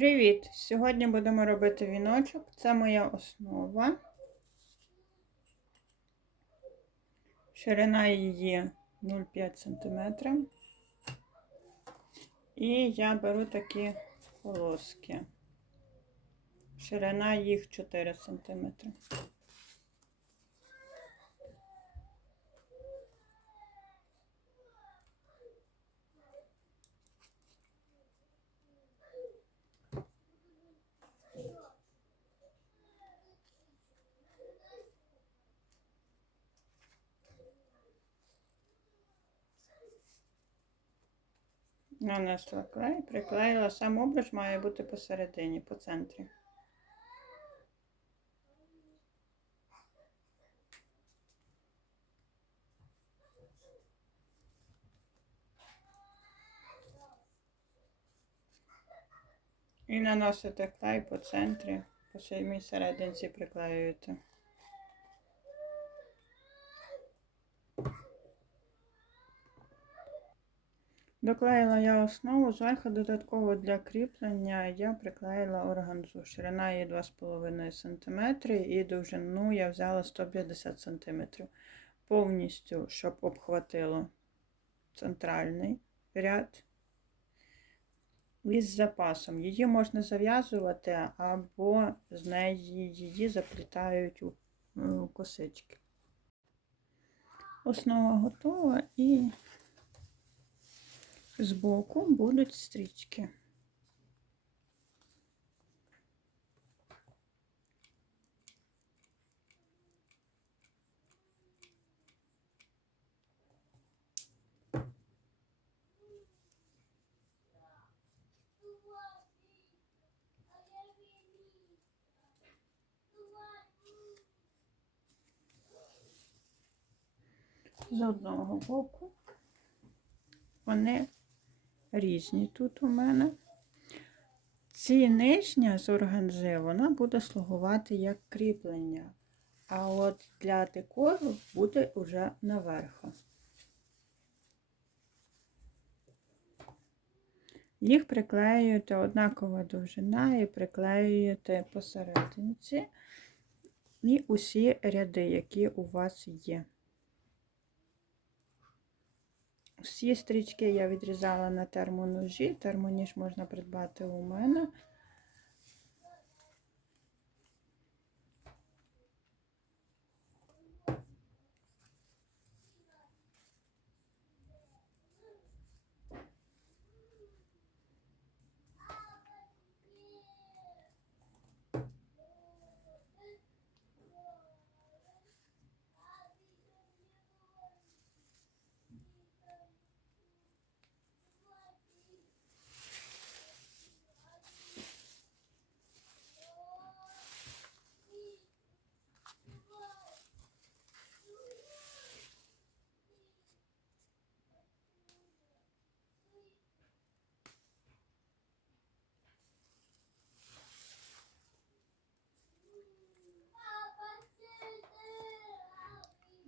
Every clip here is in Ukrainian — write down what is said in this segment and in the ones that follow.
Привіт! Сьогодні будемо робити віночок. Це моя основа. Ширина її 0,5 см. І я беру такі полоски. Ширина їх 4 см. Нанесла клей, приклеїла. Сам обруч має бути посередині, по центрі. І наносите клей по центрі, по самій серединці приклеюєте. Доклеїла я основу, зверху додатково для кріплення я приклеїла органзу. Ширина її 2,5 см і довжину я взяла 150 см. Повністю, щоб обхватило центральний ряд. Із запасом. Її можна зав'язувати, або з неї її заплітають у косички. Основа готова і Збоку будуть стрічки. З одного боку вони різні тут у мене. Ці нижня з органзи, вона буде слугувати як кріплення. А от для декору буде вже наверху. Їх приклеюєте однакова довжина і приклеюєте посерединці і усі ряди, які у вас є. Всі стрічки я відрізала на термоножі. Термоніж можна придбати у мене.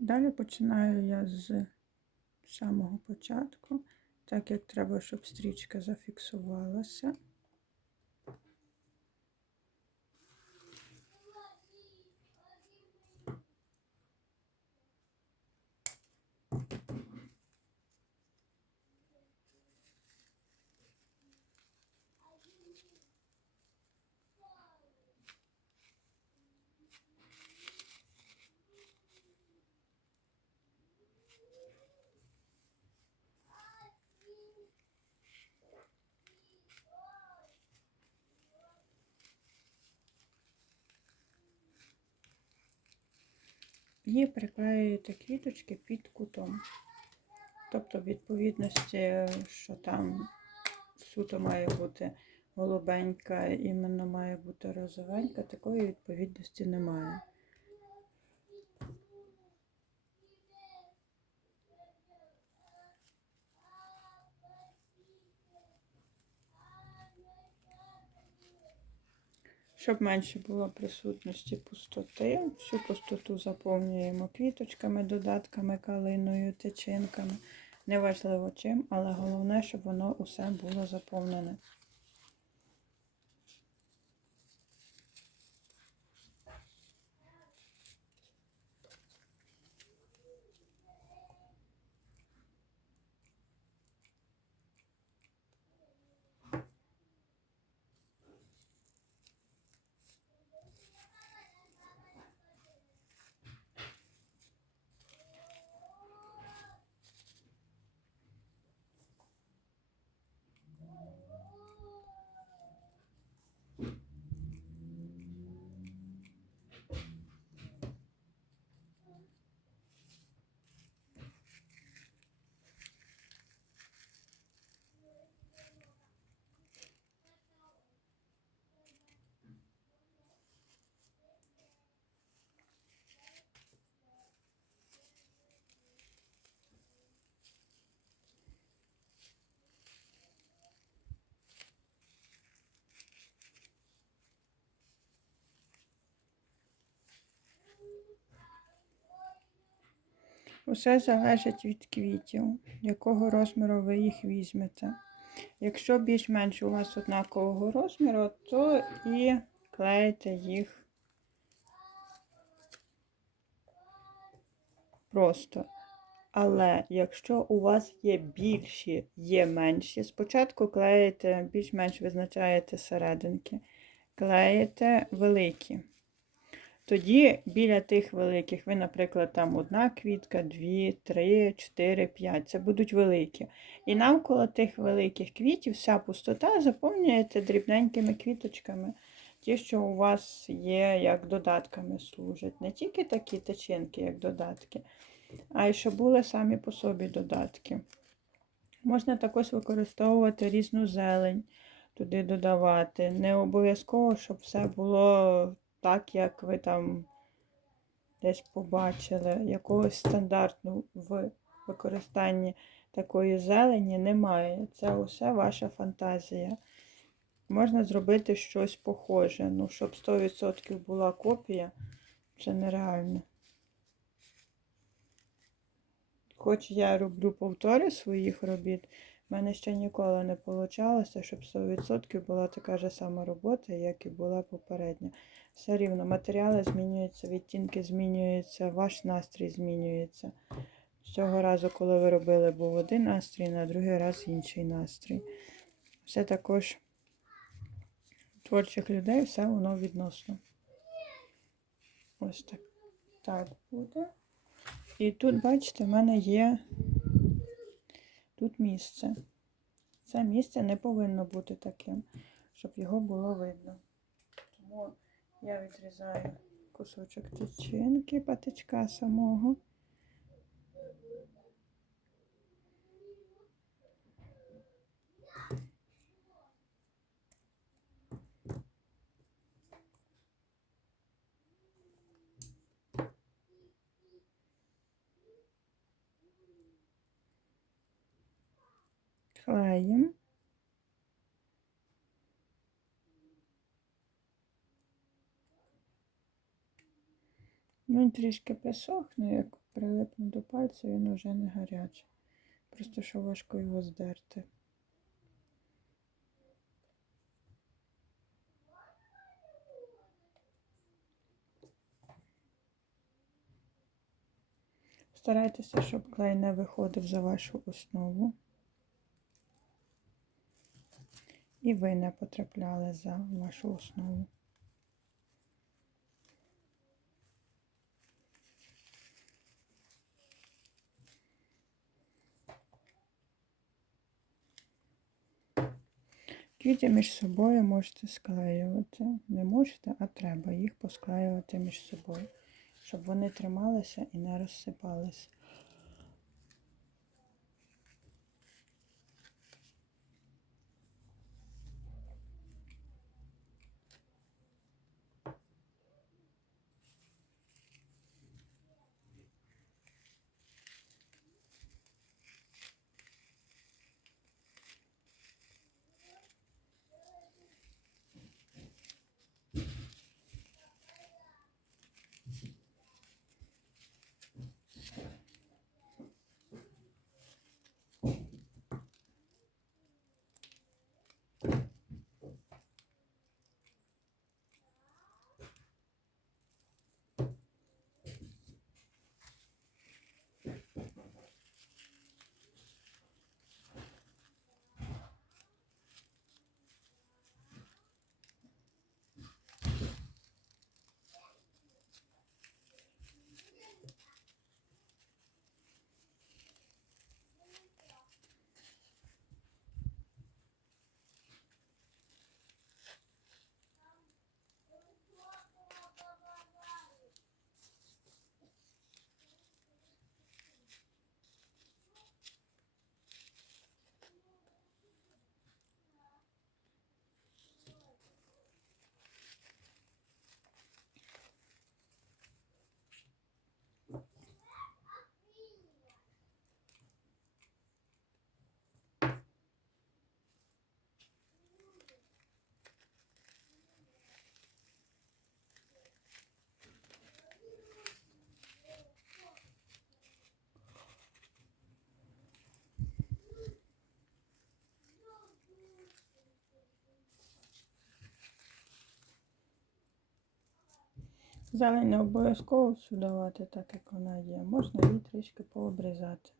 Далі починаю я з самого початку, так як треба, щоб стрічка зафіксувалася. І приклеюєте квіточки під кутом. Тобто, відповідності, що там суто має бути голубенька, іменно має бути розовенька, такої відповідності немає. Щоб менше було присутності пустоти, всю пустоту заповнюємо квіточками, додатками, калиною, течинками. Неважливо чим, але головне, щоб воно усе було заповнене. Усе залежить від квітів, якого розміру ви їх візьмете. Якщо більш-менш у вас однакового розміру, то і клеїте їх просто. Але якщо у вас є більші, є менші, спочатку клеїте, більш-менш визначаєте серединки, клеїте великі. Тоді біля тих великих, ви, наприклад, там одна квітка, дві, три, чотири, п'ять. Це будуть великі. І навколо тих великих квітів вся пустота заповнюєте дрібненькими квіточками. Ті, що у вас є, як додатками служать. Не тільки такі течінки, як додатки, а й щоб були самі по собі додатки. Можна також використовувати різну зелень, туди додавати. Не обов'язково, щоб все було так, як ви там десь побачили. Якогось стандарту в використанні такої зелені немає. Це усе ваша фантазія. Можна зробити щось похоже. Ну, щоб 100% була копія, це нереально. Хоч я роблю повтори своїх робіт, в мене ще ніколи не вийшло, щоб 100% була така ж сама робота, як і була попередня. Все рівно матеріали змінюються, відтінки змінюються, ваш настрій змінюється. Цього разу, коли ви робили, був один настрій, на другий раз інший настрій. Все також творчих людей, все воно відносно. Ось так. Так буде. І тут, бачите, в мене є тут місце. Це місце не повинно бути таким, щоб його було видно. Тому я відрізаю кусочок тичинки, патичка самого. Клеїмо. Він трішки присохне, як прилипне до пальця, він вже не гарячий. Просто що важко його здерти. Старайтеся, щоб клей не виходив за вашу основу. І ви не потрапляли за вашу основу. Квіти між собою можете склеювати. Не можете, а треба їх посклеювати між собою, щоб вони трималися і не розсипалися. Зелень не обов'язково всю давати так, як вона є. Можна її трішки пообрізати.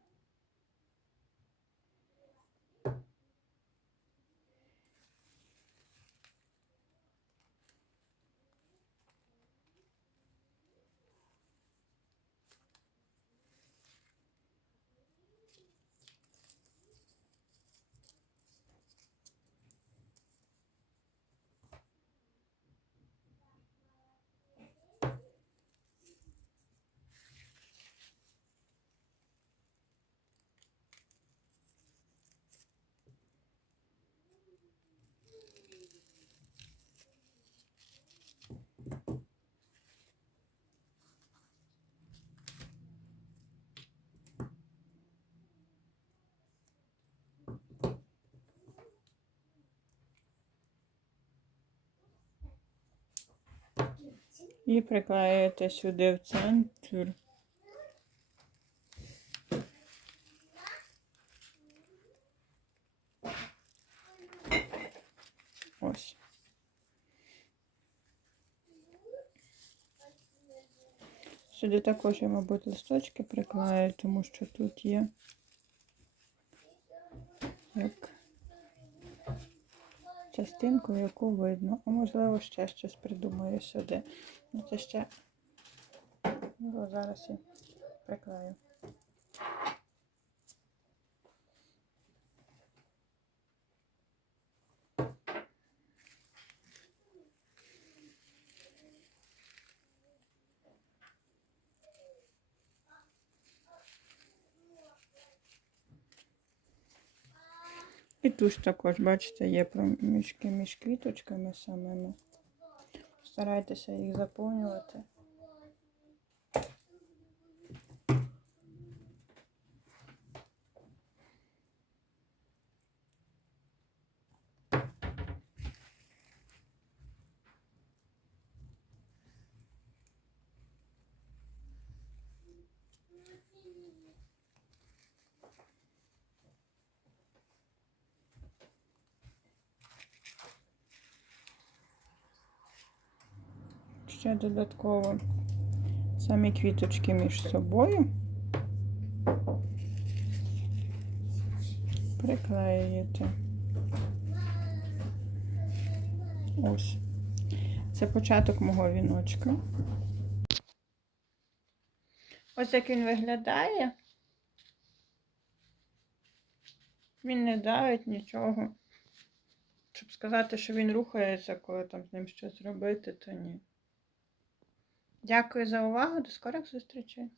І приклеюєте сюди в центр. Ось. Сюди також я, мабуть, листочки приклею, тому що тут є як частинку, яку видно. А можливо, ще щось придумаю сюди. Ну, це ще ну, зараз я приклею. І тут також, бачите, є проміжки між квіточками самими. Старайтеся їх заповнювати. Ще додатково самі квіточки між собою приклеюєте. Ось. Це початок мого віночка. Ось як він виглядає. Він не давить нічого. Щоб сказати, що він рухається, коли там з ним щось робити, то ні. Дякую за увагу. До скорих зустрічей.